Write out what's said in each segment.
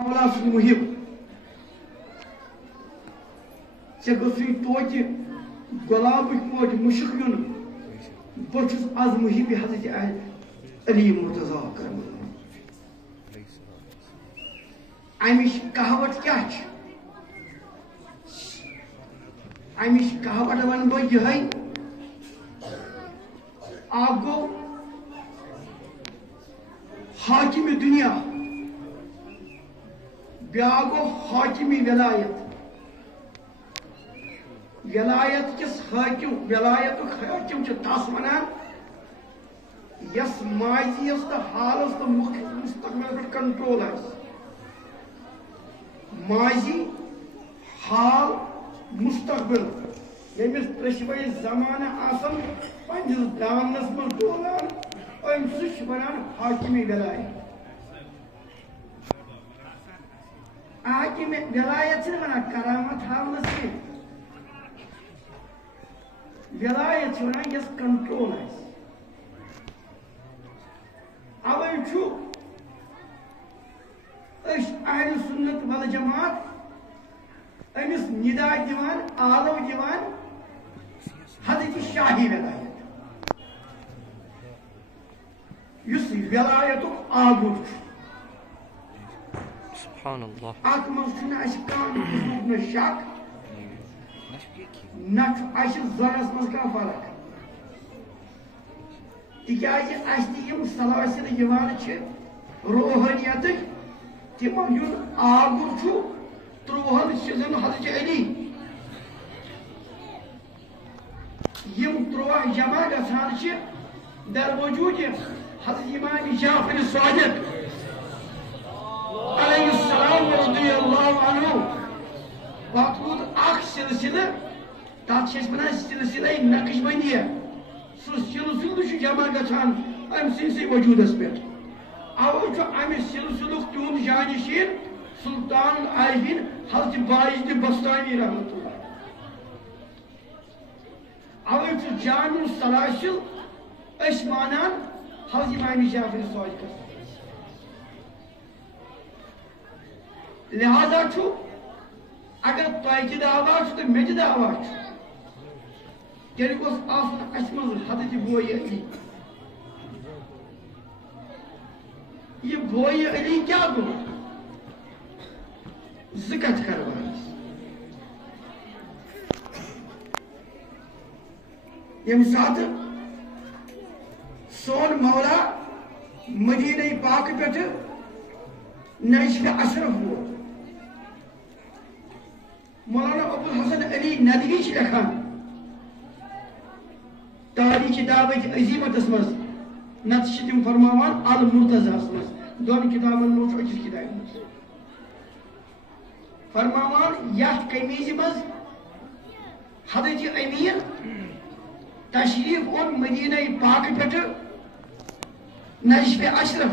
مولا سن محب ژے گژھُے توتہِ گۄلابٕکۍ پٲٹھۍ مُشک یُن بہٕ چھُس آز محب حضرت علی مرتضیٰ کرم امِچ کہاوت کیٛاہ چھِ امِچ کہاوت ونہٕ بہٕ یِہے اکھ گوٚو حاکمِ دُنیا بیاکھ گوٚو حاکمِ ولایت ولایت کِس حٲکِم ولایتُک حٲکِم چھِ تس ونان یس ماضی یس تہٕ حالس تہٕ مستقبل پٮ۪ٹھ کنٹرول آسہِ ماضی حال مستقبل ییٚمِس ترٛیشوَے زمانہٕ آسن پننِس دامنس منٛز ڈولان سُہ چھِ ونان حاکمِ ولایت حاکمِ ولایت چھِنہٕ ونان کرامت ہاونس کینٛہہ ولایت چھِ ونان یس کنٹرول آسہِ اوے چھُ أسۍ اہلِ سُنت والجماعت أمِس نِدا دِوان آلو دِوان حضرت شاہی ولایت یُس ولایتُک آگُر چھُ سبحان اللہ اتھ منٛز چھُنہٕ اَسہِ کانٛہہ قٕسمُک نہٕ شک نہ چھُ اَسہِ زۄنس منٛز کانٛہہ فرق تِکیٛازِ اَسہِ تہِ یِم سلاسِل یِوان چھِ روحٲنیتٕکۍ تِمن ہُنٛد آگُر چھُ 13 سِلن حضرت علی یِم 13 جمع گژھان چھِ در وجوٗدِ حضرت امام جعفر صادق علیہ السلام رضی اللہ عنہ پتہٕ روٗد اکھ سلسلہٕ تتھ چھِ أسۍ ونان سلسلے نقش بندیہ سُہ سلسلہٕ چھُ جمع گژھان أمۍ سٕنٛدسٕے وجوٗدس پٮ۪ٹھ اوے چھُ امہِ سلسلُک تِہُنٛد جانشین سلطان العارفین حضرت باعث بستانی رحمۃ اللہ اوے چھُ جامع السلاسل أسۍ مانان حضرت امام جعفر صادقس لہذا چھُ اگر تۄہہِ تہِ دعوا چھُ تہٕ مےٚ تہِ دعوا چھُ تیٚلہِ گوٚژھ آسُن اَسہِ منٛز حضرت بویہِ علی یہِ بویہِ علی کیٛاہ گوٚو زٕ کتھٕ کرٕ بہٕ أمِس ییٚمہِ ساتہٕ سون مولا مدیٖنہ پاکہٕ پٮ۪ٹھٕ نجفِ اشرف ووت مولانا ابوالحسن علی ندوی چھِ لیکھان تاریخ دعوت عظیمتس منٛز نتہٕ چھِ تِم فرماوان المرتضیٰ ہس منٛز دۄن کِتابن منٛز چھُ أکِس کِتابہِ منٛز فرماوان یتھ قمیٖضہِ منٛز حضرت امیر تشریف اوٚن مدیٖنہ پاکہٕ پٮ۪ٹھٕ نجفِ اشرف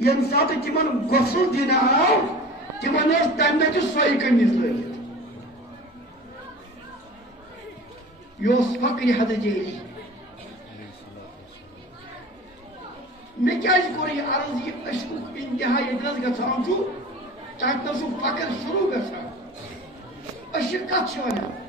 ییٚمہِ ساتہٕ تِمن غسل دِنہٕ آو تِمن ٲس تمہِ دۄہ تہِ سۄے قمیٖض لٲگِتھ یہِ اوس فخرِ حضرت علی مےٚ کیٛازِ کوٚر یہِ عرض یہِ عشقُک انتہا ییٚتہِ نس گژھان چھُ تتہِ نس چھُ فخر شروع گژھان عشق کتھ چھِ ونان